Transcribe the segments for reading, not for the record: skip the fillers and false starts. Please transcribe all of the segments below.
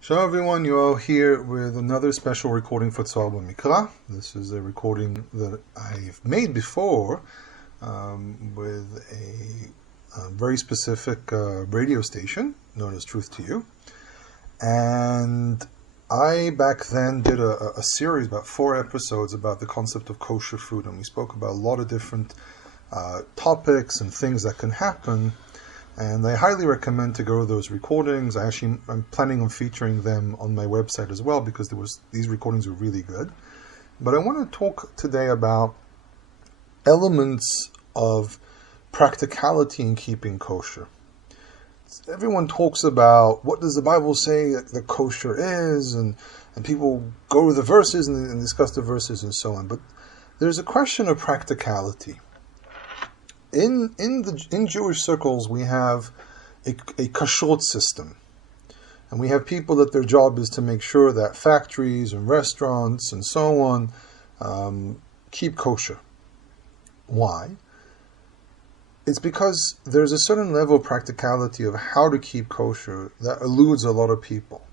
Shalom everyone, you're all here with another special recording for Tzar B'Mikra. This is a recording that I've made before with a very specific radio station known as Truth to You. And I back then did a series, about 4 episodes, about the concept of kosher food, and we spoke about a lot of different topics and things that can happen. And I highly recommend to go to those recordings. I'm planning on featuring them on my website as well, because these recordings were really good. But I want to talk today about elements of practicality in keeping kosher. Everyone talks about what does the Bible say that kosher is, and people go to the verses and discuss the verses and so on. But there's a question of practicality. In Jewish circles, we have a kashrut system, and we have people that their job is to make sure that factories and restaurants and so on keep kosher. Why? It's because there's a certain level of practicality of how to keep kosher that eludes a lot of people.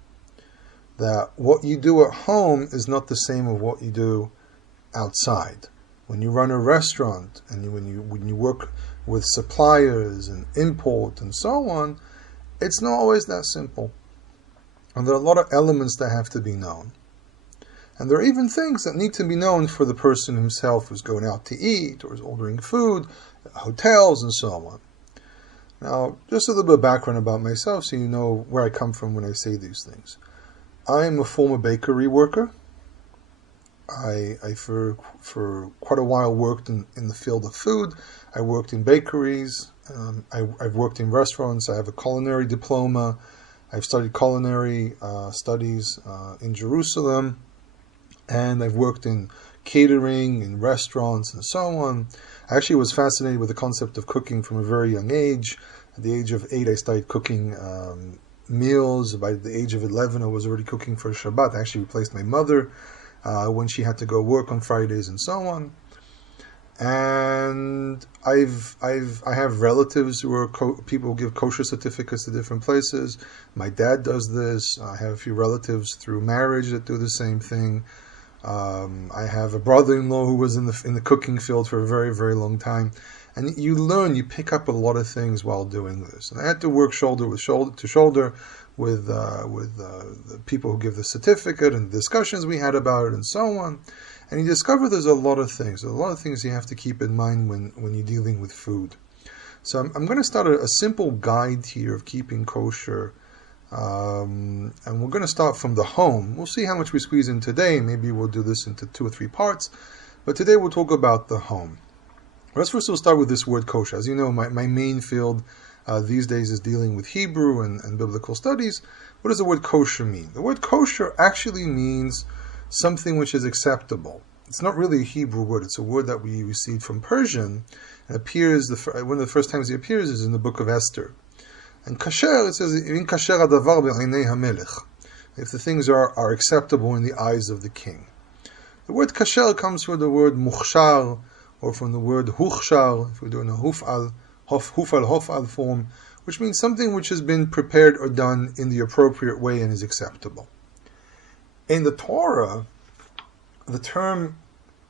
That what you do at home is not the same as what you do outside. When you run a restaurant and when you work with suppliers and import and so on, it's not always that simple. And there are a lot of elements that have to be known. And there are even things that need to be known for the person himself who's going out to eat or is ordering food, hotels and so on. Now, just a little bit of background about myself so you know where I come from when I say these things. I am a former bakery worker. I for quite a while worked in the field of food. I worked in bakeries. I've worked in restaurants. I have a culinary diploma. I've studied culinary studies in Jerusalem. And I've worked in catering, in restaurants, and so on. I actually was fascinated with the concept of cooking from a very young age. At the age of 8, I started cooking meals. By the age of 11, I was already cooking for Shabbat. I actually replaced my mother when she had to go work on Fridays and so on. And I have relatives who are people who give kosher certificates to different places. My dad does this. I have a few relatives through marriage that do the same thing. I have a brother-in-law who was in the cooking field for a very, very long time. And you pick up a lot of things while doing this. And I had to work shoulder to shoulder with the people who give the certificate and the discussions we had about it and so on. And you discover there's a lot of things. There's a lot of things you have to keep in mind when you're dealing with food. So I'm going to start a simple guide here of keeping kosher. And we're going to start from the home. We'll see how much we squeeze in today. Maybe we'll do this into 2 or 3 parts. But today we'll talk about the home. Let's first we'll start with this word kosher. As you know, my main field these days is dealing with Hebrew and biblical studies. What does the word kosher mean? The word kosher actually means something which is acceptable. It's not really a Hebrew word. It's a word that we received from Persian. And appears one of the first times it appears is in the book of Esther. And kasher, it says, "In kasher hadavar be'einei hamelech," if the things are acceptable in the eyes of the king. The word kasher comes from the word muchshar, or from the word huchshar, if we're doing a hufal form, which means something which has been prepared or done in the appropriate way and is acceptable. In the Torah, the term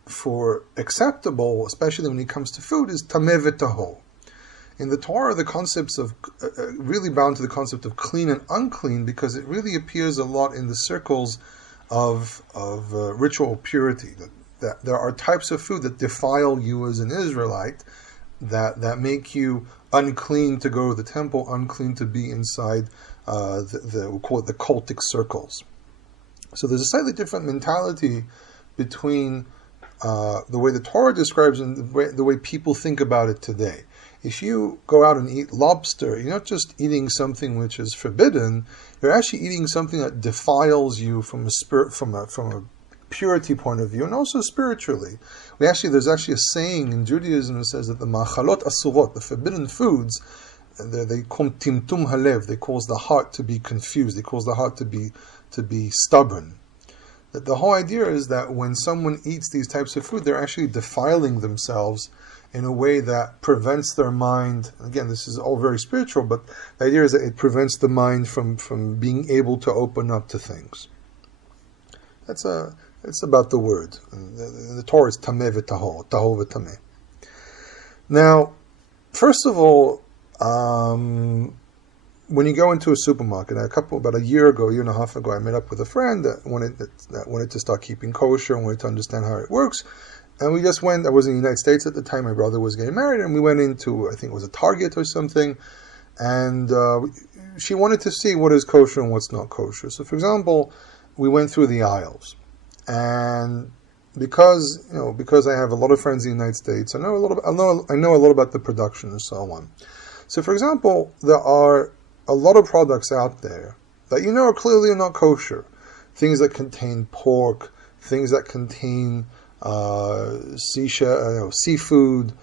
for acceptable, especially when it comes to food, is tameh v'tahor. In the Torah, the concepts of really bound to the concept of clean and unclean, because it really appears a lot in the circles of ritual purity. That there are types of food that defile you as an Israelite, that make you unclean to go to the temple, unclean to be inside we'll call it the cultic circles. So there's a slightly different mentality between the way the Torah describes and the way people think about it today. If you go out and eat lobster, you're not just eating something which is forbidden. You're actually eating something that defiles you from a purity point of view, and also spiritually. There's actually a saying in Judaism that says that the machalot asurot, the forbidden foods, they call timtum halev. They cause the heart to be confused. They cause the heart to be stubborn. That the whole idea is that when someone eats these types of food, they're actually defiling themselves in a way that prevents their mind. Again, this is all very spiritual, but the idea is that it prevents the mind from being able to open up to things. It's about the word. The Torah is tameh v'tahor, tahor v'tameh. Now, first of all, when you go into a supermarket, about a year and a half ago, I met up with a friend that wanted to start keeping kosher and wanted to understand how it works. And we just went. I was in the United States at the time. My brother was getting married, and we went into, I think it was a Target or something. And she wanted to see what is kosher and what's not kosher. So, for example, we went through the aisles, and because I have a lot of friends in the United States, I know a lot about the production and so on. So, for example, there are a lot of products out there that are clearly not kosher. Things that contain pork, things that contain seafood,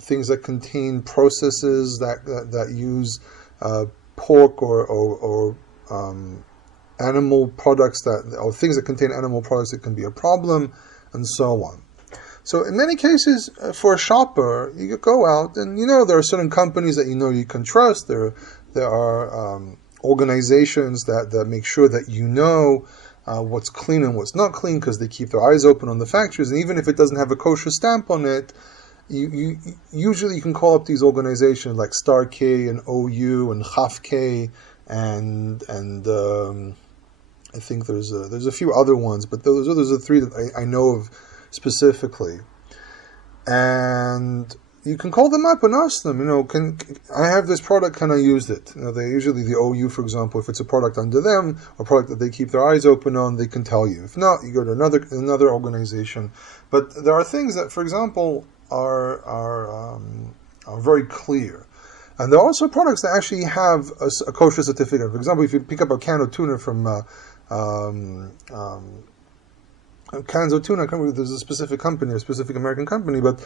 things that contain processes that use pork or animal products or things that contain animal products that can be a problem, and so on. So in many cases, for a shopper, you go out and there are certain companies that you can trust. There are organizations that make sure that what's clean and what's not clean, because they keep their eyes open on the factories. And even if it doesn't have a kosher stamp on it, you usually can call up these organizations like Star K and OU and Chaf K and I think there's a few other ones, but those are the three that I know of specifically. And you can call them up and ask them, can I have this product, can I use it? They usually, the OU, for example, if it's a product under them, or a product that they keep their eyes open on, they can tell you. If not, you go to another organization. But there are things that, for example, are very clear. And there are also products that actually have a kosher certificate. For example, if you pick up a can of tuna from cans of tuna, there's a specific company, a specific American company, but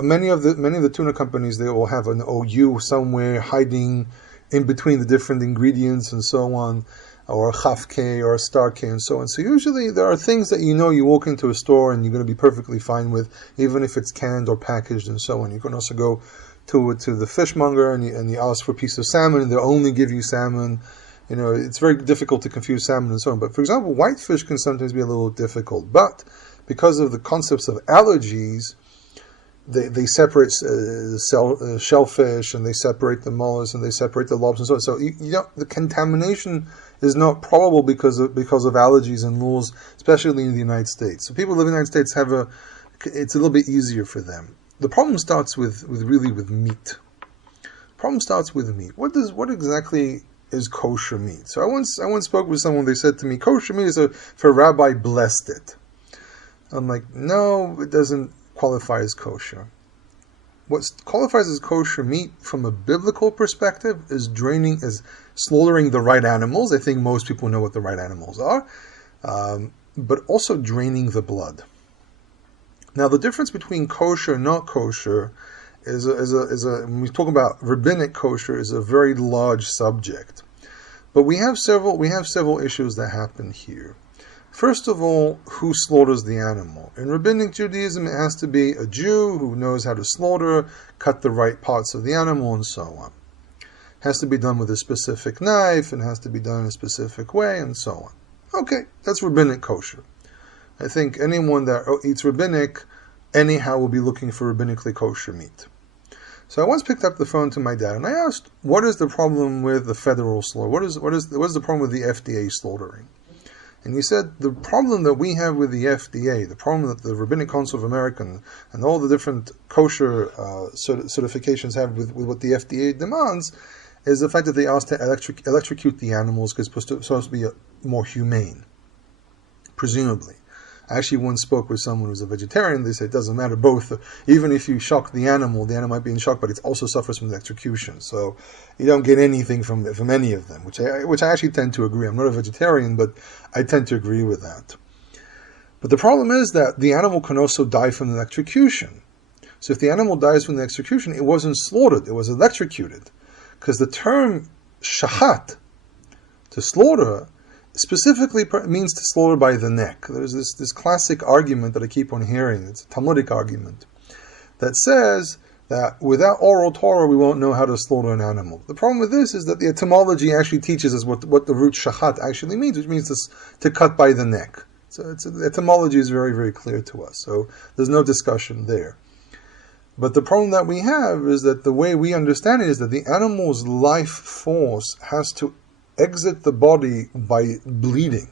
many of the tuna companies, they will have an OU somewhere hiding in between the different ingredients and so on, or a Chaf K or a Star K and so on. So usually there are things that you walk into a store and you're going to be perfectly fine with, even if it's canned or packaged and so on. You can also go to the fishmonger and you ask for a piece of salmon, and they'll only give you salmon. It's very difficult to confuse salmon and so on. But for example, whitefish can sometimes be a little difficult. But because of the concepts of allergies, they separate shellfish, and they separate the mollusks, and they separate the lobsters and so on. So the contamination is not probable because of allergies and laws, especially in the United States. So people who live in the United States it's a little bit easier for them. The problem starts with meat. The problem starts with meat. What exactly is kosher meat? So I once spoke with someone. They said to me, kosher meat is if a rabbi blessed it. I'm like, no, it doesn't qualify as kosher. What qualifies as kosher meat from a biblical perspective is slaughtering the right animals. I think most people know what the right animals are, but also draining the blood. Now, the difference between kosher and not kosher is when we talk about rabbinic kosher, is a very large subject. But we have several issues that happen here. First of all, who slaughters the animal? In rabbinic Judaism, it has to be a Jew who knows how to slaughter, cut the right parts of the animal, and so on. It has to be done with a specific knife, and has to be done in a specific way, and so on. Okay, that's rabbinic kosher. I think anyone that eats rabbinic, anyhow, will be looking for rabbinically kosher meat. So I once picked up the phone to my dad, and I asked, what is the problem with the federal slaughter? What is the problem with the FDA slaughtering? And he said, the problem that we have with the FDA, the problem that the Rabbinic Council of America and all the different kosher certifications have with what the FDA demands, is the fact that they asked to electrocute the animals because it's supposed to be more humane, presumably. I actually once spoke with someone who's a vegetarian. They said it doesn't matter both. Even if you shock the animal might be in shock, but it also suffers from electrocution. So you don't get anything from any of them, which I actually tend to agree. I'm not a vegetarian, but I tend to agree with that. But the problem is that the animal can also die from electrocution. So if the animal dies from the electrocution, it wasn't slaughtered, it was electrocuted. Because the term shahat, to slaughter, specifically means to slaughter by the neck. There's this classic argument that I keep on hearing. It's a Talmudic argument that says that without oral Torah we won't know how to slaughter an animal. The problem with this is that the etymology actually teaches us what the root shachat actually means, which means to cut by the neck. So the etymology is very, very clear to us. So there's no discussion there. But the problem that we have is that the way we understand it is that the animal's life force has to exit the body by bleeding.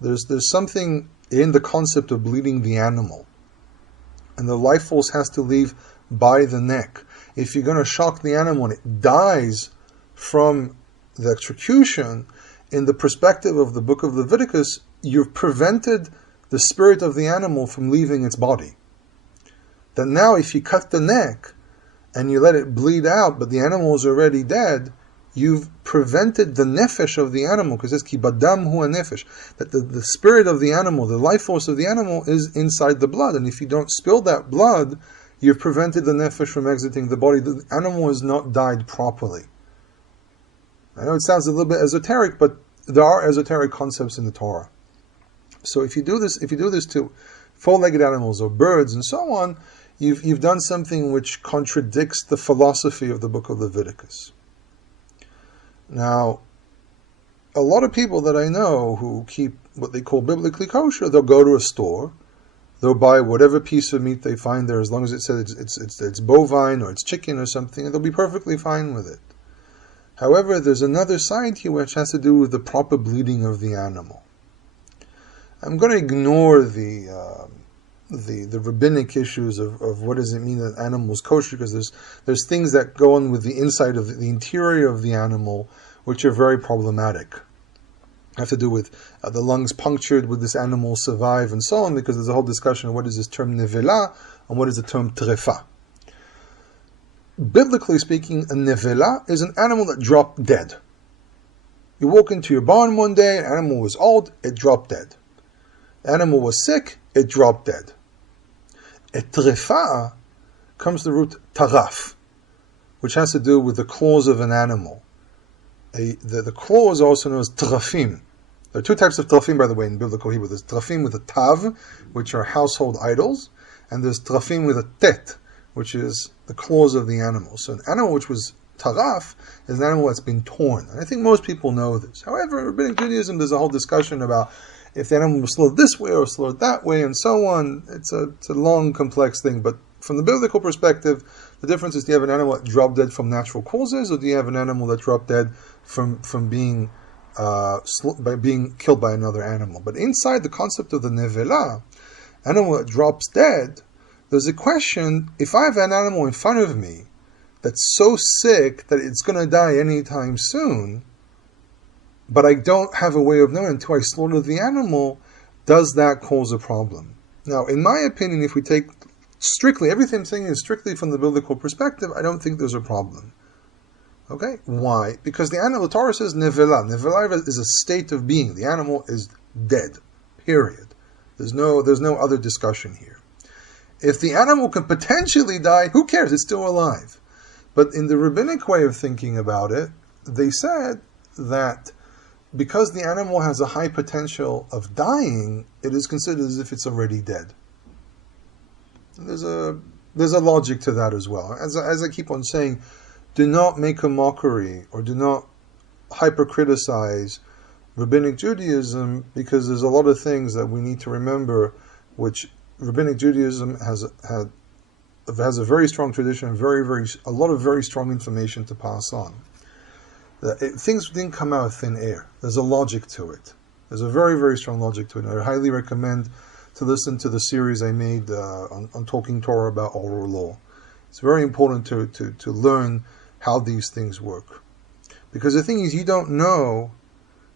There's something in the concept of bleeding the animal. And the life force has to leave by the neck. If you're going to shock the animal and it dies from the execution, in the perspective of the book of Leviticus, you've prevented the spirit of the animal from leaving its body. That now if you cut the neck and you let it bleed out, but the animal is already dead, you've prevented the nefesh of the animal, because it's ki badam hu nefesh, that the spirit of the animal, the life force of the animal is inside the blood. And if you don't spill that blood, you've prevented the nefesh from exiting the body. The animal has not died properly. I know it sounds a little bit esoteric, but there are esoteric concepts in the Torah. So if you do this to four-legged animals or birds and so on, you've done something which contradicts the philosophy of the book of Leviticus. Now, a lot of people that I know who keep what they call biblically kosher, they'll go to a store, they'll buy whatever piece of meat they find there, as long as it says it's bovine or it's chicken or something, and they'll be perfectly fine with it. However, there's another side here which has to do with the proper bleeding of the animal. I'm going to ignore the rabbinic issues of what does it mean that animal is kosher, because there's things that go on with the inside of the interior of the animal which are very problematic. Have to do with the lungs punctured, would this animal survive, and so on, because there's a whole discussion of what is this term nevela and what is the term trefa. Biblically speaking, a nevela is an animal that dropped dead. You walk into your barn one day, an animal was old, it dropped dead. The animal was sick, it dropped dead. A trefa comes the root taraf, which has to do with the claws of an animal. The claws are also known as trafim. There are two types of trafim, by the way, in biblical Hebrew. There's trafim with a tav, which are household idols, and there's trafim with a tet, which is the claws of the animal. So an animal which was taraf is an animal that's been torn. And I think most people know this. However, in rabbinic Judaism, there's a whole discussion about if the animal was slaughtered this way or slaughtered that way, and so on. It's a long, complex thing. But from the biblical perspective, the difference is, do you have an animal that dropped dead from natural causes, or do you have an animal that dropped dead from being by being killed by another animal? But inside the concept of the nevela, animal that drops dead, there's a question: if I have an animal in front of me that's so sick that it's going to die anytime soon, but I don't have a way of knowing until I slaughter the animal, does that cause a problem? Now, in my opinion, if we take strictly, everything I'm saying is strictly from the biblical perspective, I don't think there's a problem. Okay? Why? Because the animal, the Torah says nevela. Nevela is a state of being. The animal is dead. Period. There's no other discussion here. If the animal can potentially die, who cares? It's still alive. But in the rabbinic way of thinking about it, they said that because the animal has a high potential of dying, it is considered as if it's already dead. There's a logic to that as well. As I keep on saying, do not make a mockery or do not hyper-criticize rabbinic Judaism, because there's a lot of things that we need to remember, which rabbinic Judaism has a very strong tradition, a lot of very strong information to pass on. Things didn't come out of thin air. There's a logic to it. There's a very, very strong logic to it. I highly recommend to listen to the series I made on Talking Torah about oral law. It's very important to learn how these things work. Because the thing is, you don't know,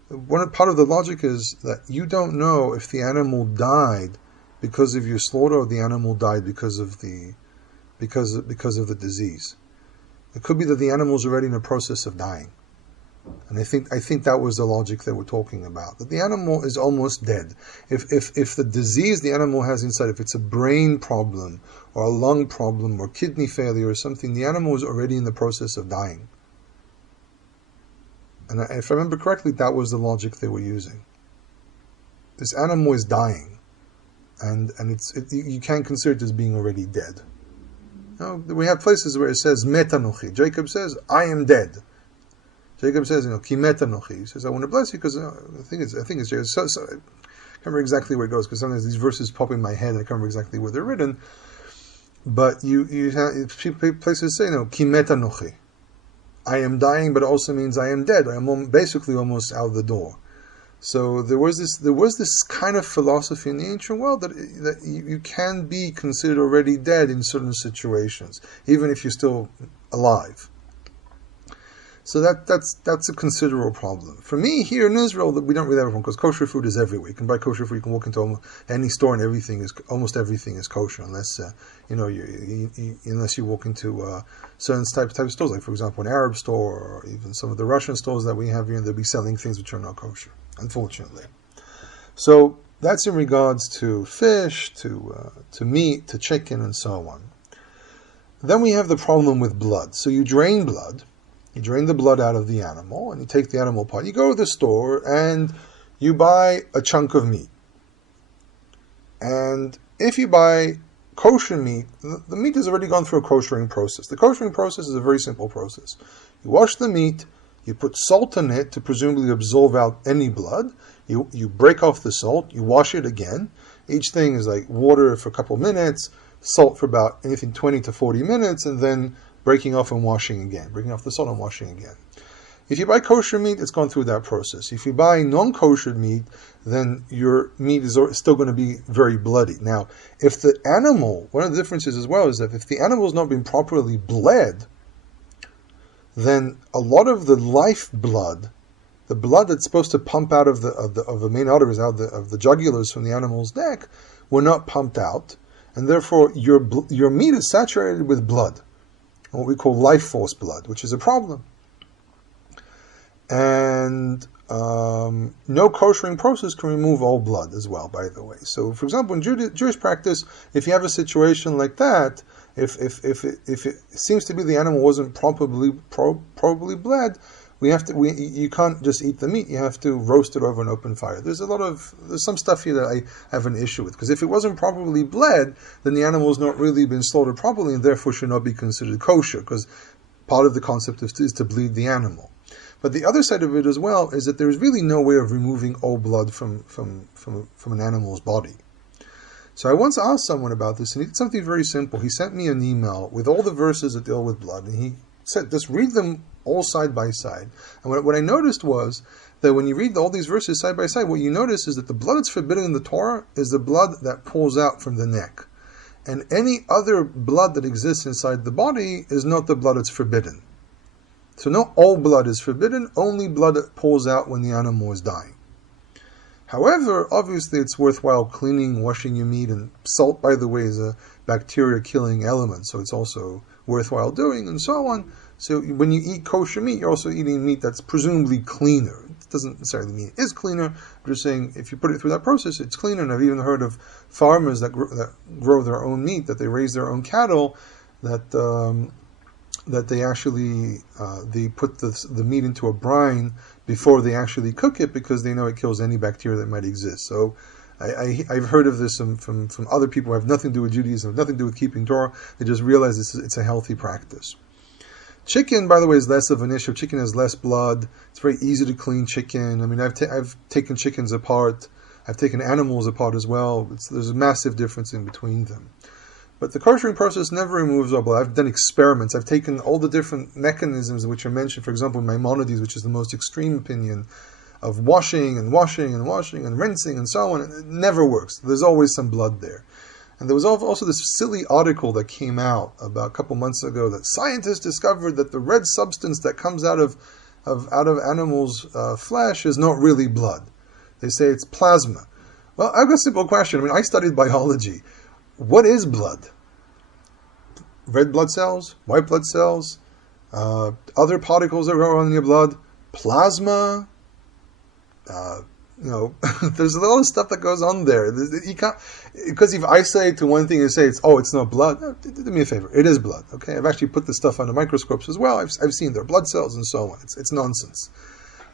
one part of the logic is that you don't know if the animal died because of your slaughter or the animal died because of the disease. It could be that the animal is already in the process of dying. And I think that was the logic they were talking about. That the animal is almost dead. If the disease the animal has inside, if it's a brain problem or a lung problem or kidney failure or something, the animal is already in the process of dying. And if I remember correctly, that was the logic they were using. This animal is dying. and you can't consider it as being already dead. We have places where it says Met Anochi. Jacob says, I am dead. Jacob says, Ki Met Anochi. He says, I want to bless you because I think it's Jacob. So, I can't remember exactly where it goes because sometimes these verses pop in my head and I can't remember exactly where they're written. But you have places say, Ki Met Anochi. I am dying, but it also means I am dead. I am basically almost out the door. So there was this kind of philosophy in the ancient world that you can be considered already dead in certain situations, even if you're still alive. So that's a considerable problem. For me, here in Israel, we don't really have a problem because kosher food is everywhere. You can buy kosher food. You can walk into any store and almost everything is kosher, unless unless you walk into certain type of stores, like for example an Arab store or even some of the Russian stores that we have here, and they'll be selling things which are not kosher, unfortunately. So that's in regards to fish, to meat, to chicken, and so on. Then we have the problem with blood. So you drain blood. You drain the blood out of the animal, and you take the animal part. You go to the store, and you buy a chunk of meat. And if you buy kosher meat, the meat has already gone through a koshering process. The koshering process is a very simple process. You wash the meat, you put salt in it to presumably absorb out any blood. You break off the salt, you wash it again. Each thing is like water for a couple minutes, salt for about anything 20 to 40 minutes, and then breaking off and washing again. Breaking off the salt and washing again. If you buy kosher meat, it's gone through that process. If you buy non-kosher meat, then your meat is still going to be very bloody. Now, if the animal, one of the differences as well is that if the animal has not been properly bled, then a lot of the life blood, the blood that's supposed to pump out of the main arteries, out of the jugulars from the animal's neck, were not pumped out, and therefore your meat is saturated with blood, what we call life force blood, which is a problem. And no koshering process can remove all blood as well, by the way. So, for example, in Jewish practice, if you have a situation like that, if it seems to be the animal wasn't properly bled, you can't just eat the meat. You have to roast it over an open fire. There's some stuff here that I have an issue with, because if it wasn't properly bled, then the animal has not really been slaughtered properly, and therefore should not be considered kosher, because part of the concept is to bleed the animal. But the other side of it as well is that there's really no way of removing all blood from an animal's body. So I once asked someone about this, and he did something very simple. He sent me an email with all the verses that deal with blood, and he said, just read them all side by side. And what I noticed was that when you read all these verses side by side, what you notice is that the blood that's forbidden in the Torah is the blood that pulls out from the neck. And any other blood that exists inside the body is not the blood that's forbidden. So not all blood is forbidden, only blood that pulls out when the animal is dying. However, obviously it's worthwhile cleaning, washing your meat, and salt, by the way, is a bacteria-killing element, so it's also worthwhile doing, and so on. So when you eat kosher meat, you're also eating meat that's presumably cleaner. It doesn't necessarily mean it is cleaner. I'm just saying if you put it through that process, it's cleaner. And I've even heard of farmers that grow their own meat, that they raise their own cattle, that they actually they put the meat into a brine before they actually cook it, because they know it kills any bacteria that might exist. So I've heard of this from other people who have nothing to do with Judaism, have nothing to do with keeping Torah. They just realize it's a healthy practice. Chicken, by the way, is less of an issue. Chicken has less blood. It's very easy to clean chicken. I mean, I've taken chickens apart. I've taken animals apart as well. There's a massive difference in between them. But the koshering process never removes all blood. I've done experiments. I've taken all the different mechanisms which are mentioned, for example, in Maimonides, which is the most extreme opinion, of washing and rinsing and so on. It never works. There's always some blood there. And there was also this silly article that came out about a couple months ago that scientists discovered that the red substance that comes out of animals' flesh is not really blood. They say it's plasma. Well, I've got a simple question. I mean, I studied biology. What is blood? Red blood cells, white blood cells, other particles that go on in your blood, plasma. There's a lot of stuff that goes on there. You can't, because if I say to one thing and say it's not blood. No, do me a favor. It is blood. Okay, I've actually put this stuff under microscopes as well. I've seen their blood cells and so on. It's nonsense.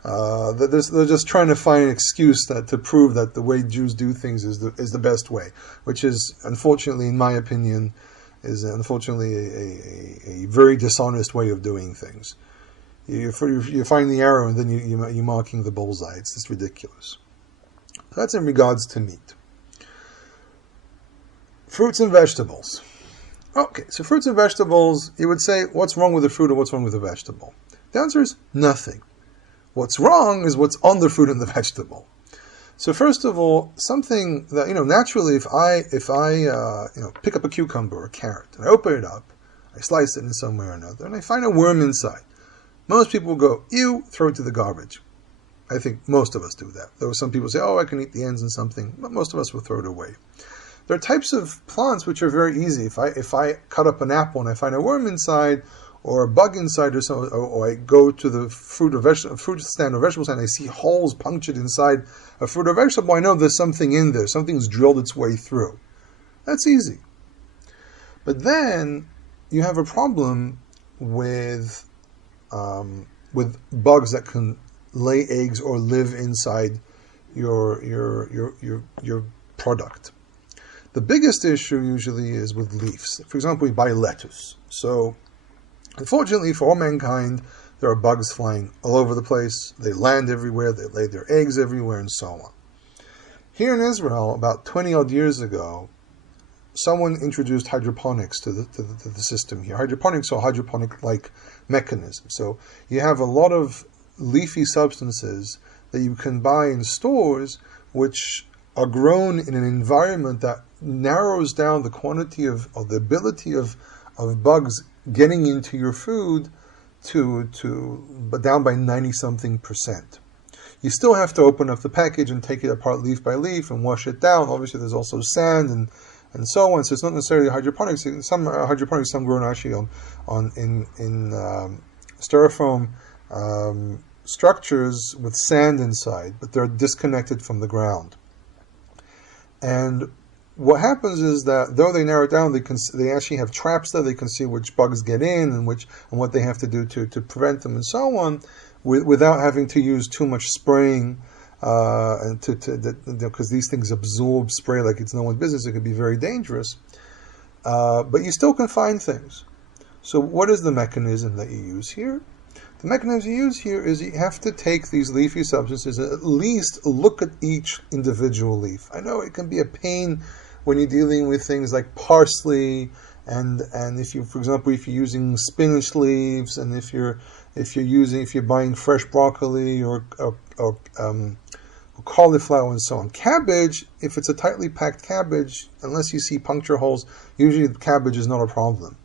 They're just trying to find an excuse to prove that the way Jews do things is the best way, which is, unfortunately, in my opinion, is unfortunately a very dishonest way of doing things. You find the arrow and then you're marking the bullseye. It's just ridiculous. That's in regards to meat. Fruits and vegetables. Okay, so fruits and vegetables, you would say, what's wrong with the fruit or what's wrong with the vegetable? The answer is nothing. What's wrong is what's on the fruit and the vegetable. So first of all, something that, naturally, if I pick up a cucumber or a carrot and I open it up, I slice it in some way or another, and I find a worm inside, most people will go, ew, throw it to the garbage. I think most of us do that. Though some people say, oh, I can eat the ends and something, but most of us will throw it away. There are types of plants which are very easy. If I cut up an apple and I find a worm inside, or a bug inside, or I go to the fruit stand or vegetable stand, and I see holes punctured inside a fruit or vegetable, I know there's something in there. Something's drilled its way through. That's easy. But then you have a problem with bugs that can lay eggs or live inside your product. The biggest issue usually is with leaves. For example, we buy lettuce. So, unfortunately for all mankind, there are bugs flying all over the place. They land everywhere, they lay their eggs everywhere, and so on. Here in Israel, about 20 odd years ago, someone introduced hydroponics to the system here. Hydroponics are hydroponic-like mechanisms. So you have a lot of leafy substances that you can buy in stores, which are grown in an environment that narrows down the quantity of the ability of bugs getting into your food but down by 90-something%. You still have to open up the package and take it apart leaf by leaf and wash it down. Obviously, there's also sand and so on. So it's not necessarily hydroponics. Some hydroponics, some grown actually in styrofoam structures with sand inside, but they're disconnected from the ground. And what happens is that though they narrow it down, they actually have traps there. They can see which bugs get in and what they have to do to prevent them and so on, without having to use too much spraying, and because these things absorb spray like it's no one's business. It could be very dangerous, but you still can find things. So what is the mechanism that you use here? The mechanism you use here is you have to take these leafy substances and at least look at each individual leaf. I know it can be a pain when you're dealing with things like parsley, and if you, for example, if you're using spinach leaves, and if you're buying fresh broccoli or cauliflower and so on. Cabbage, if it's a tightly packed cabbage, unless you see puncture holes, usually the cabbage is not a problem.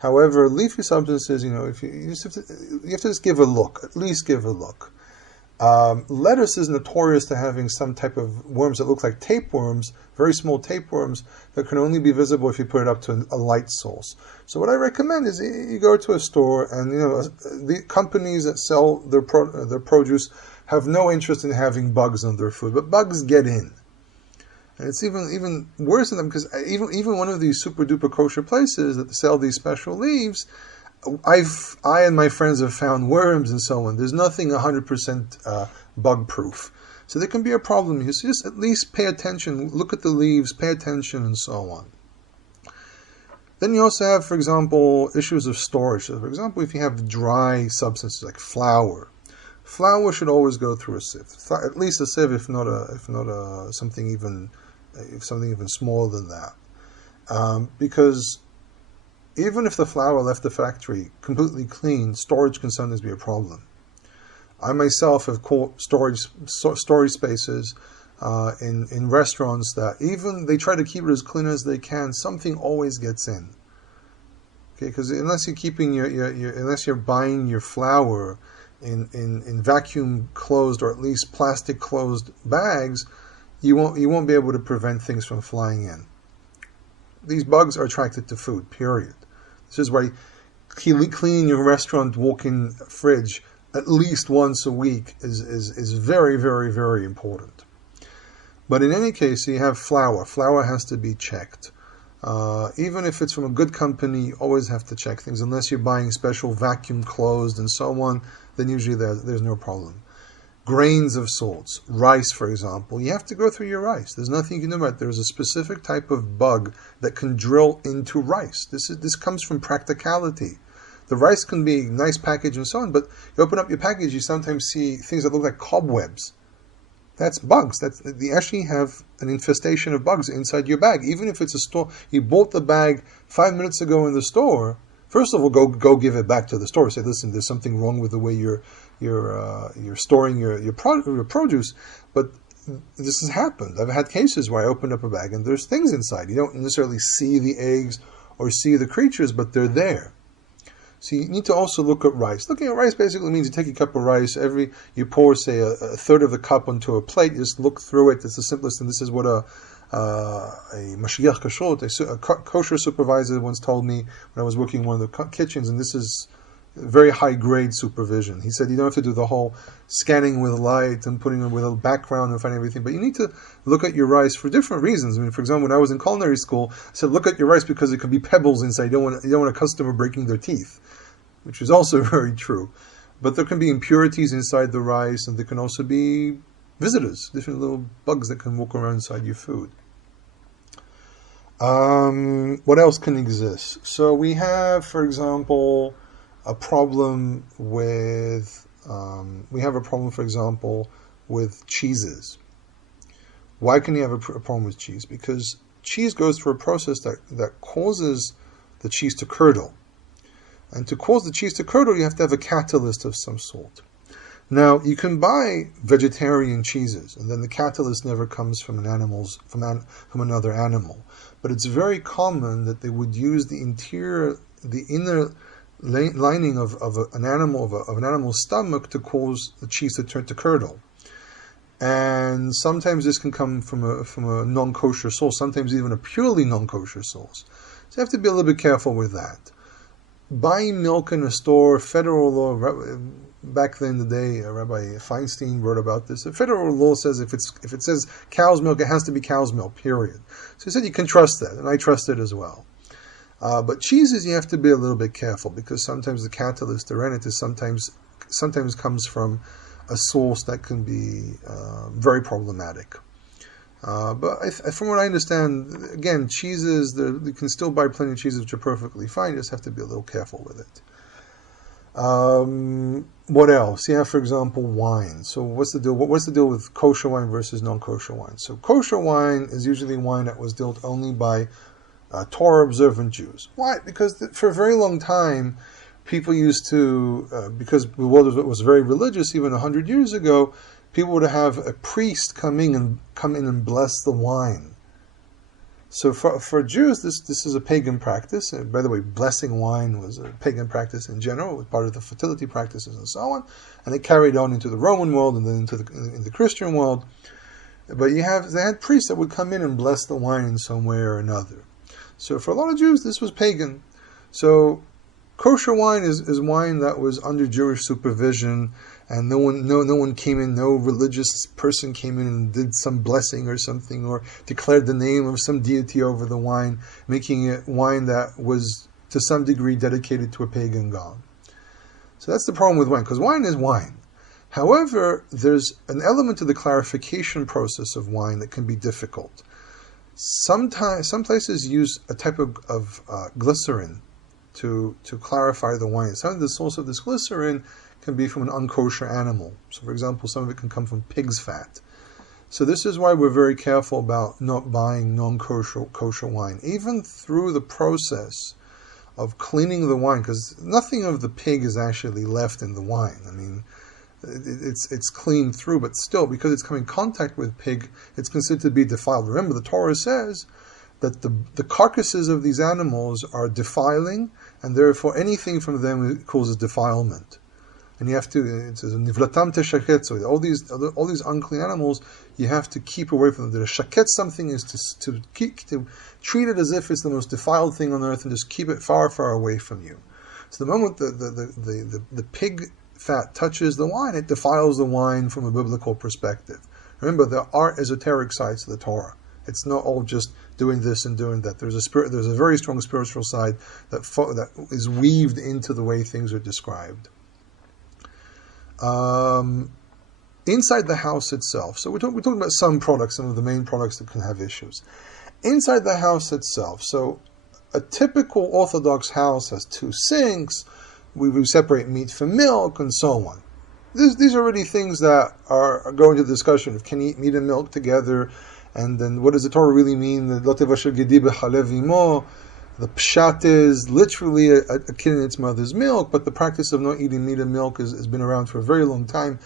However, leafy substances, you have to just give a look, at least give a look. Lettuce is notorious to having some type of worms that look like tapeworms, very small tapeworms that can only be visible if you put it up to a light source. So what I recommend is you go to a store, and the companies that sell their produce have no interest in having bugs on their food, but bugs get in. And it's even worse than them, because even one of these super duper kosher places that sell these special leaves, I and my friends have found worms and so on. There's nothing 100% bug proof, so there can be a problem here. So just at least pay attention, look at the leaves, pay attention, and so on. Then you also have, for example, issues of storage. So for example, if you have dry substances like flour should always go through a sieve, at least a sieve, if not something even smaller than that, because even if the flour left the factory completely clean, storage can sometimes be a problem. I myself have caught storage spaces in restaurants that even they try to keep it as clean as they can, something always gets in. Okay, because unless you're keeping unless you're buying your flour in vacuum closed or at least plastic closed bags, you won't be able to prevent things from flying in. These bugs are attracted to food, period. This is why cleaning your restaurant walk-in fridge at least once a week is very, very, very important. But in any case, you have flour. Flour has to be checked. Even if it's from a good company, you always have to check things. Unless you're buying special vacuum closed and so on, then usually there's no problem. grains of salts, rice, for example, you have to go through your rice. There's nothing you can do about it. There's a specific type of bug that can drill into rice. This comes from practicality. The rice can be a nice package and so on, but you open up your package, you sometimes see things that look like cobwebs. That's bugs. They actually have an infestation of bugs inside your bag. Even if it's a store, you bought the bag 5 minutes ago in the store. First of all, go give it back to the store. Say, listen, there's something wrong with the way you're storing your produce. But this has happened. I've had cases where I opened up a bag and there's things inside. You don't necessarily see the eggs or see the creatures, but they're there. So you need to also look at rice. Looking at rice basically means you take a cup of rice, you pour, say, a third of the cup onto a plate, you just look through it. It's the simplest, and this is what a mashgiach kashrut, a kosher supervisor once told me when I was working in one of the kitchens, and this is very high-grade supervision. He said you don't have to do the whole scanning with light and putting it with a background and finding everything, but you need to look at your rice for different reasons. I mean, for example, when I was in culinary school, I said look at your rice because it could be pebbles inside. You don't want a customer breaking their teeth, which is also very true. But there can be impurities inside the rice, and there can also be visitors, different little bugs that can walk around inside your food. What else can exist? So we have, for example, a problem with for example, with cheeses. Why can you have a problem with cheese? Because cheese goes through a process that causes the cheese to curdle. And to cause the cheese to curdle, you have to have a catalyst of some sort. Now, you can buy vegetarian cheeses, and then the catalyst never comes from from another animal. But it's very common that they would use the inner lining of an animal's stomach to cause the cheese to turn to curdle. And sometimes this can come from a non-kosher source, sometimes even a purely non-kosher source. So you have to be a little bit careful with that. Buying milk in a store, federal law, back then in the day, Rabbi Feinstein wrote about this. The federal law says if it says cow's milk, it has to be cow's milk, period. So he said you can trust that, and I trust it as well. But cheeses, you have to be a little bit careful because sometimes the catalyst or in it is sometimes comes from a source that can be very problematic. But from what I understand, again, cheeses, you can still buy plenty of cheeses which are perfectly fine. You just have to be a little careful with it. What else? Yeah, for example, wine. So what's the deal? What's the deal with kosher wine versus non-kosher wine? So kosher wine is usually wine that was dealt only by Torah-observant Jews. Why? Because for a very long time, people used to, because the world was very religious, even 100 years ago, people would have a priest come in and bless the wine. So for Jews, this is a pagan practice. And by the way, blessing wine was a pagan practice in general. It was part of the fertility practices and so on. And it carried on into the Roman world and then into the Christian world. But they had priests that would come in and bless the wine in some way or another. So for a lot of Jews, this was pagan. So kosher wine is wine that was under Jewish supervision, and no one came in, no religious person came in and did some blessing or something, or declared the name of some deity over the wine, making it wine that was to some degree dedicated to a pagan god. So that's the problem with wine, because wine is wine. However, there's an element to the clarification process of wine that can be difficult. Some places use a type of glycerin to clarify the wine. Some of the source of this glycerin can be from an unkosher animal. So, for example, some of it can come from pig's fat. So this is why we're very careful about not buying non-kosher wine, even through the process of cleaning the wine, because nothing of the pig is actually left in the wine. I mean, it's cleaned through, but still, because it's coming in contact with pig, it's considered to be defiled. Remember, the Torah says that the carcasses of these animals are defiling, and therefore anything from them causes defilement. And you have to, it says, nivlatam teshachet, all these unclean animals, you have to keep away from them. To shaket something is to treat it as if it's the most defiled thing on earth and just keep it far, far away from you. So the moment the pig fat touches the wine, it defiles the wine from a biblical perspective. Remember, there are esoteric sides to the Torah. It's not all just doing this and doing that. There's a very strong spiritual side that is weaved into the way things are described. inside the house itself. So we're talking about some products, some of the main products that can have issues. Inside the house itself, so a typical Orthodox house has 2 sinks, we separate meat from milk, and so on. These are already things that are going to the discussion of can you eat meat and milk together, and then what does the Torah really mean? The pshat is literally a kid in its mother's milk, but the practice of not eating meat and milk has been around for a very long time.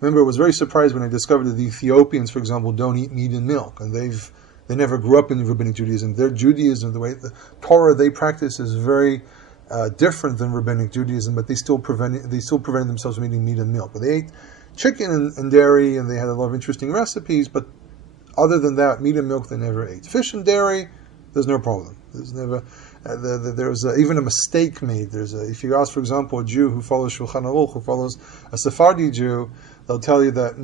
Remember, I was very surprised when I discovered that the Ethiopians, for example, don't eat meat and milk, and they never grew up in rabbinic Judaism. Their Judaism, the way the Torah they practice, is very different than rabbinic Judaism, but they still prevented themselves from eating meat and milk. But they ate chicken and dairy, and they had a lot of interesting recipes. But other than that, meat and milk they never ate. Fish and dairy, there's no problem. There's never there's even a mistake made. If you ask, for example, a Jew who follows Shulchan Aruch, who follows a Sephardi Jew, they'll tell you that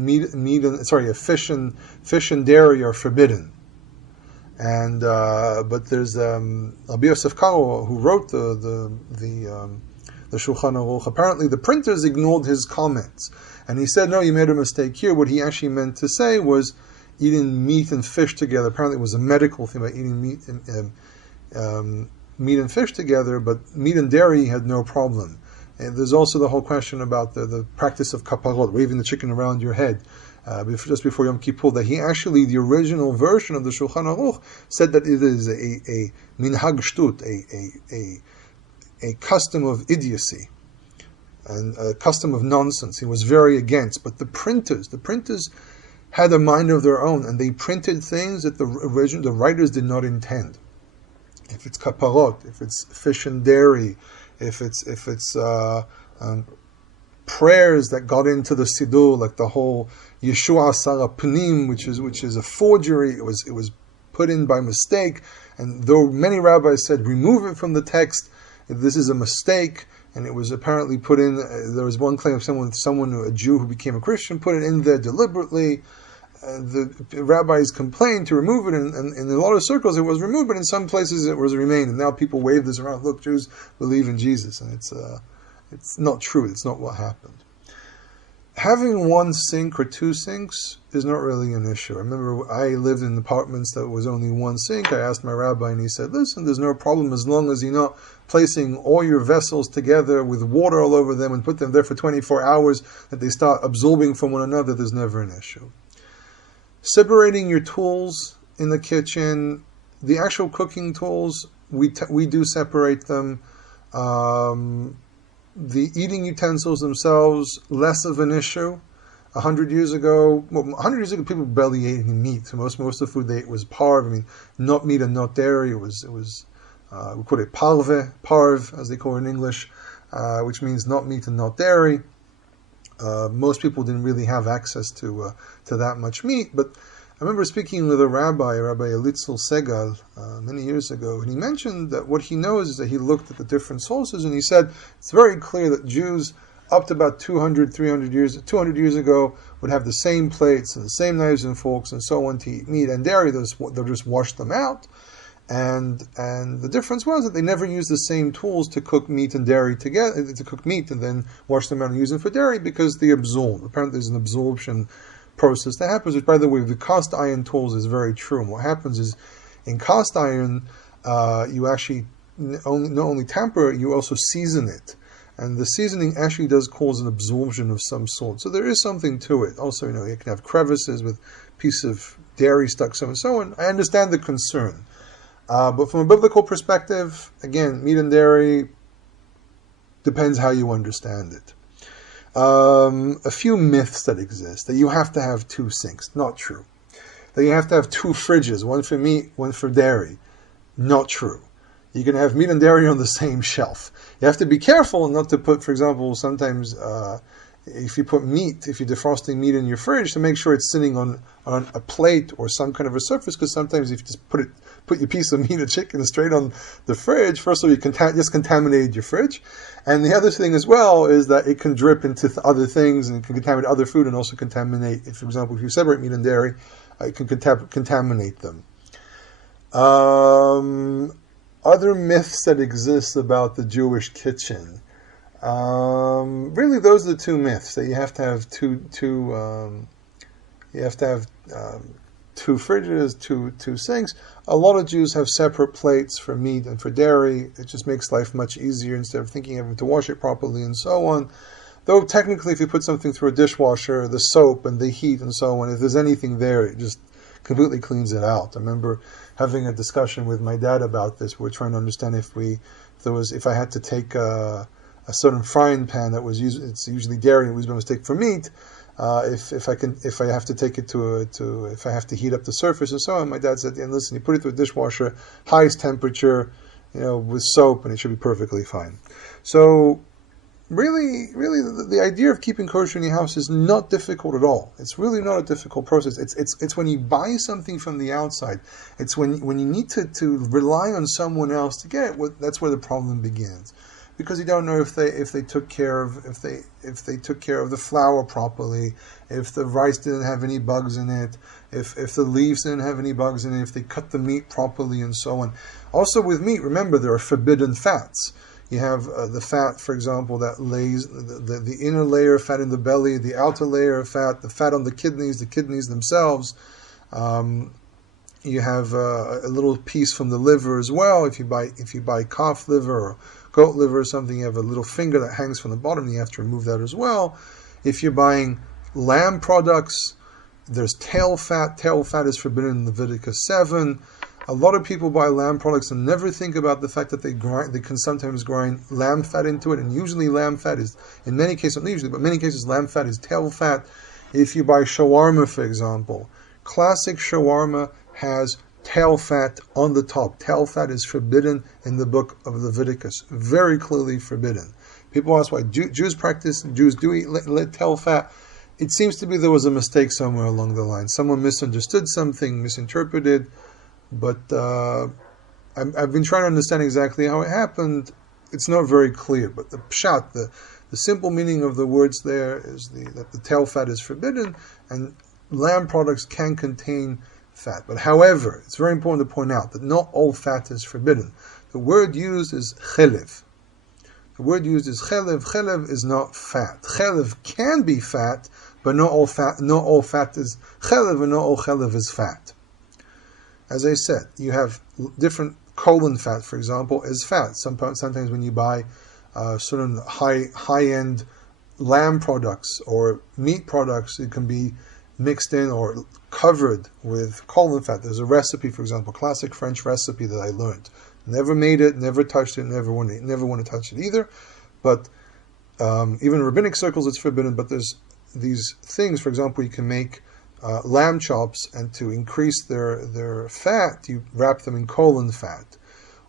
fish and dairy are forbidden. And but there's Rabbi Yosef Karo, who wrote the Shulchan Aruch. Apparently, the printers ignored his comments, and he said, "No, you made a mistake here." What he actually meant to say was eating meat and fish together. Apparently, it was a medical thing about eating meat and fish together, but meat and dairy had no problem. And there's also the whole question about the practice of kaparot, waving the chicken around your head. Just before Yom Kippur, that the original version of the Shulchan Aruch said that it is a minhag shtut, a custom of idiocy, and a custom of nonsense. He was very against. But the printers had a mind of their own, and they printed things that the writers did not intend. If it's kaparot, if it's fish and dairy, if it's prayers that got into the Siddur, like the whole Yeshua Sara Pnim, which is a forgery. It was put in by mistake, and though many rabbis said remove it from the text, this is a mistake, and it was apparently put in. There was one claim of a Jew who became a Christian, put it in there deliberately. The rabbis complained to remove it, and in a lot of circles it was removed, but in some places it was remained. And now people wave this around. Look, Jews believe in Jesus, and it's not true. It's not what happened. Having 1 sink or 2 sinks is not really an issue. I remember I lived in apartments that was only 1 sink. I asked my rabbi, and he said, "Listen, there's no problem as long as you're not placing all your vessels together with water all over them and put them there for 24 hours that they start absorbing from one another. There's never an issue." Separating your tools in the kitchen, the actual cooking tools, we do separate them. The eating utensils themselves, less of an issue. 100 years ago, people barely ate any meat. So most of the food they ate was parv. I mean, not meat and not dairy. It was we call it parv, as they call it in English, which means not meat and not dairy. Most people didn't really have access to that much meat, but I remember speaking with Rabbi Elitzel Segal, many years ago, and he mentioned that what he knows is that he looked at the different sources, and he said it's very clear that Jews up to about 200 years ago would have the same plates and the same knives and forks and so on to eat meat and dairy. They'll just wash them out. And the difference was that they never used the same tools to cook meat and dairy together, to cook meat and then wash them out and use them for dairy, because they absorb. Apparently there's an absorption process that happens, which, by the way, the cast iron tools is very true. And what happens is, in cast iron, you actually not only tamper it, you also season it. And the seasoning actually does cause an absorption of some sort. So there is something to it. Also, you can have crevices with a piece of dairy stuck, so and so on. I understand the concern. But from a biblical perspective, again, meat and dairy depends how you understand it. A few myths that exist, that you have to have 2 sinks, not true. That you have to have 2 fridges, one for meat, one for dairy, not true. You can have meat and dairy on the same shelf. You have to be careful not to put, for example, sometimes if you're defrosting meat in your fridge, to make sure it's sitting on a plate or some kind of a surface, because sometimes if you just put your piece of meat or chicken straight on the fridge, first of all, you just contaminated your fridge. And the other thing as well is that it can drip into other things, and it can contaminate other food, and also contaminate, for example, if you separate meat and dairy, it can contaminate them. Other myths that exist about the Jewish kitchen. Really, those are the 2 myths, that you have to have two You have to have 2 fridges, two sinks. A lot of Jews have separate plates for meat and for dairy. It just makes life much easier instead of thinking of having to wash it properly and so on. Though technically if you put something through a dishwasher, the soap and the heat and so on, if there's anything there, it just completely cleans it out. I remember having a discussion with my dad about this. We're trying to understand if I had to take a certain frying pan that was it's usually dairy, it was a mistake for meat. If I have to take it if I have to heat up the surface and so on. My dad said, listen, you put it through a dishwasher, highest temperature, with soap, and it should be perfectly fine. So really, the idea of keeping kosher in your house is not difficult at all. It's really not a difficult process. It's when you buy something from the outside. It's when you need to rely on someone else to get it. That's where the problem begins, because you don't know if they took care of the flour properly, if the rice didn't have any bugs in it, if the leaves didn't have any bugs in it, if they cut the meat properly, and so on. Also with meat, remember there are forbidden fats. You have the fat, for example, that lays the inner layer of fat in the belly, the outer layer of fat, the fat on the kidneys themselves. You have a little piece from the liver as well. If you buy calf liver or goat liver or something, you have a little finger that hangs from the bottom, and you have to remove that as well. If you're buying lamb products, there's tail fat. Tail fat is forbidden in Leviticus 7. A lot of people buy lamb products and never think about the fact that they can sometimes grind lamb fat into it, and usually lamb fat is, in many cases, not usually, but many cases, lamb fat is tail fat. If you buy shawarma, for example, classic shawarma has tail fat on the top. Tail fat is forbidden in the book of Leviticus, very clearly forbidden. People ask why Jews do eat tail fat. It seems to be there was a mistake somewhere along the line. Someone misunderstood something, misinterpreted. But I've been trying to understand exactly how it happened. It's not very clear. But the pshat, the simple meaning of the words there is that the tail fat is forbidden, and lamb products can contain fat. But however, it's very important to point out that not all fat is forbidden. The word used is chelev. The word used is chelev. Chelev is not fat. Chelev can be fat, but not all fat is chelev, and not all chelev is fat. As I said, you have different colon fat, for example, is fat. Sometimes when you buy certain high-end lamb products or meat products, it can be mixed in or covered with colon fat. There's a recipe, for example, classic French recipe that I learned. Never made it, never touched it, never want to touch it either. But even in rabbinic circles, it's forbidden. But there's these things, for example, you can make lamb chops, and to increase their fat, you wrap them in colon fat,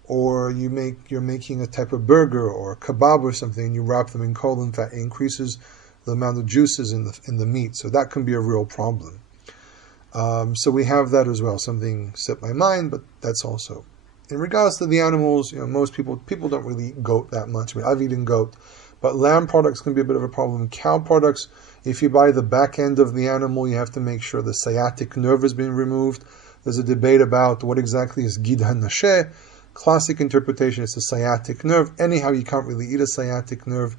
or you're making a type of burger or a kebab or something, and you wrap them in colon fat. It increases the amount of juices in the meat, so that can be a real problem. So we have that as well. Something slipped my mind, but that's also in regards to the animals. Most people don't really eat goat that much. I mean, I've eaten goat, but lamb products can be a bit of a problem. Cow products, if you buy the back end of the animal, you have to make sure the sciatic nerve has been removed. There's a debate about what exactly is gid hanasheh. Classic interpretation is the sciatic nerve. Anyhow, you can't really eat a sciatic nerve,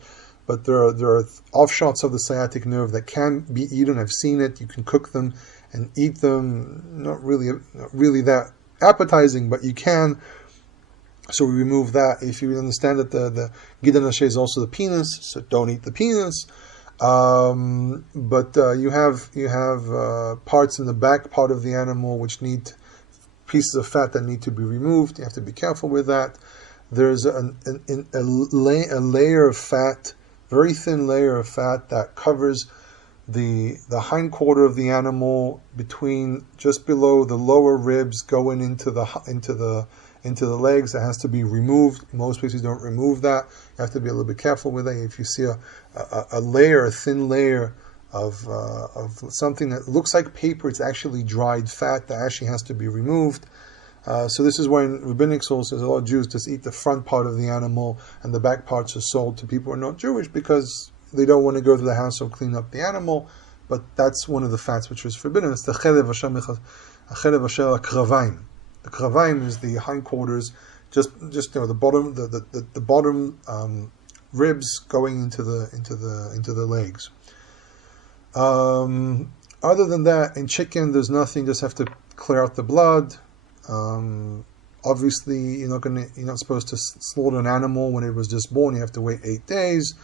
but there are offshots of the sciatic nerve that can be eaten. I've seen it. You can cook them and eat them. Not really that appetizing, but you can. So we remove that. If you understand that the gid hanasheh is also the penis, so don't eat the penis. But you have parts in the back part of the animal which need pieces of fat that need to be removed. You have to be careful with that. There's a layer of fat, very thin layer of fat that covers the hindquarter of the animal, between just below the lower ribs going into the legs. That has to be removed. Most places don't remove that. You have to be a little bit careful with that. If you see a thin layer of something that looks like paper, it's actually dried fat that actually has to be removed. So this is why in rabbinic sources, a lot of Jews just eat the front part of the animal, and the back parts are sold to people who are not Jewish because they don't want to go to the house or clean up the animal. But that's one of the fats which is forbidden. It's the chelev asher kravayim. The kravayim is the hindquarters, just the bottom ribs going into the legs. Other than that, in chicken, there's nothing. Just have to clear out the blood. Obviously, you're not supposed to slaughter an animal when it was just born. You have to wait 8 days.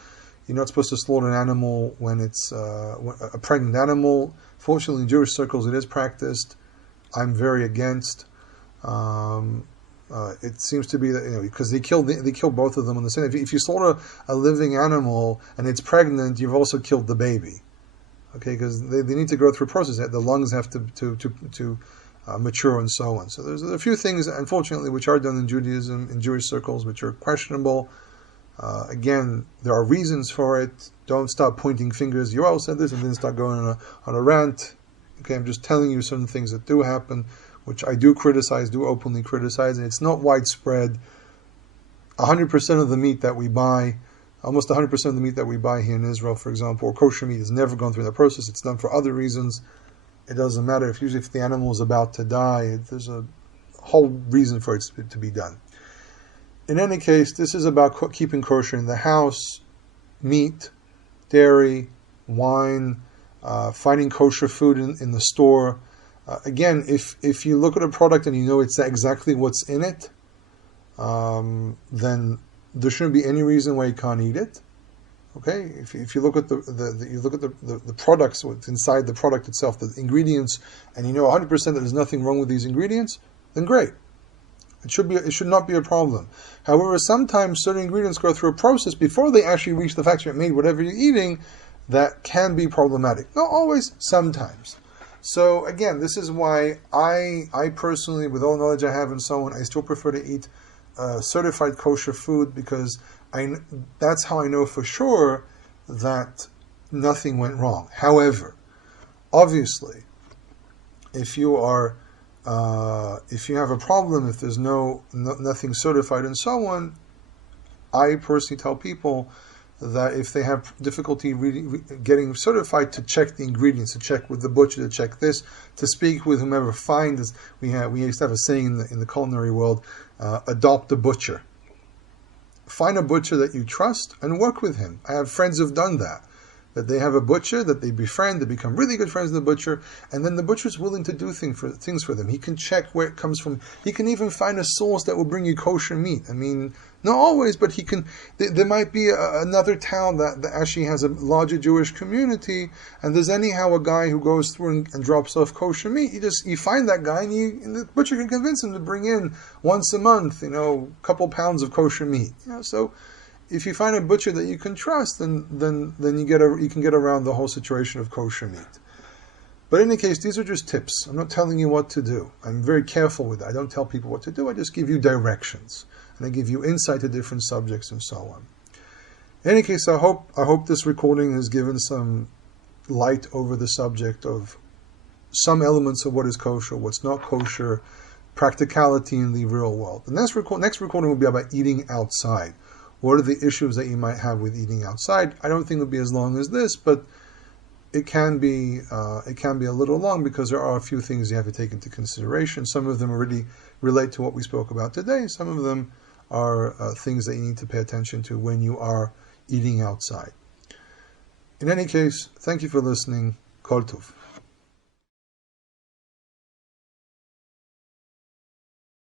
You're not supposed to slaughter an animal when it's a pregnant animal. Fortunately, in Jewish circles, it is practiced. I'm very against. It seems to be that because they kill both of them on the same. If you slaughter a living animal and it's pregnant, you've also killed the baby. Okay, because they need to go through a process. The lungs have to mature and so on. So there's a few things, unfortunately, which are done in Judaism, in Jewish circles, which are questionable. Again, there are reasons for it. Don't start pointing fingers. You all said this, and then start going on a rant. Okay, I'm just telling you certain things that do happen, which I do openly criticize, and it's not widespread. 100% of the meat that we buy, almost 100% of the meat that we buy here in Israel, for example, or kosher meat, has never gone through that process. It's done for other reasons. It doesn't matter if the animal is about to die. There's a whole reason for it to be done. In any case, this is about keeping kosher in the house, meat, dairy, wine, finding kosher food in the store. Again, if you look at a product and you know it's exactly what's in it, then there shouldn't be any reason why you can't eat it. Okay, if you look at the products, what's inside the product itself, the ingredients, and you know 100% that there's nothing wrong with these ingredients, then great. It should not be a problem. However, sometimes certain ingredients go through a process before they actually reach the factory and made whatever you're eating that can be problematic. Not always, sometimes. So again, this is why I personally, with all the knowledge I have and so on, I still prefer to eat certified kosher food because that's how I know for sure that nothing went wrong. However, obviously, if you have a problem, if there's nothing certified and so on, I personally tell people that if they have difficulty getting certified, to check the ingredients, to check with the butcher, to check this, to speak with whomever finds. We used to have a saying in the culinary world, adopt a butcher. Find a butcher that you trust and work with him. I have friends who've done that. That they have a butcher that they befriend, they become really good friends with the butcher, and then the butcher's willing to do things for them. He can check where it comes from. He can even find a source that will bring you kosher meat. I mean, not always, but he can. There might be another town that actually has a larger Jewish community, and there's anyhow a guy who goes through and drops off kosher meat. You find that guy, and the butcher can convince him to bring in once a month, a couple pounds of kosher meat. So if you find a butcher that you can trust, then you can get around the whole situation of kosher meat. But in any case, these are just tips. I'm not telling you what to do. I'm very careful with that. I don't tell people what to do. I just give you directions, and I give you insight to different subjects and so on. In any case, I hope this recording has given some light over the subject of some elements of what is kosher, what's not kosher, practicality in the real world. The next recording will be about eating outside. What are the issues that you might have with eating outside? I don't think it'll be as long as this, but it can be a little long because there are a few things you have to take into consideration. Some of them already relate to what we spoke about today. Some of them are things that you need to pay attention to when you are eating outside. In any case, thank you for listening. Kol Tov.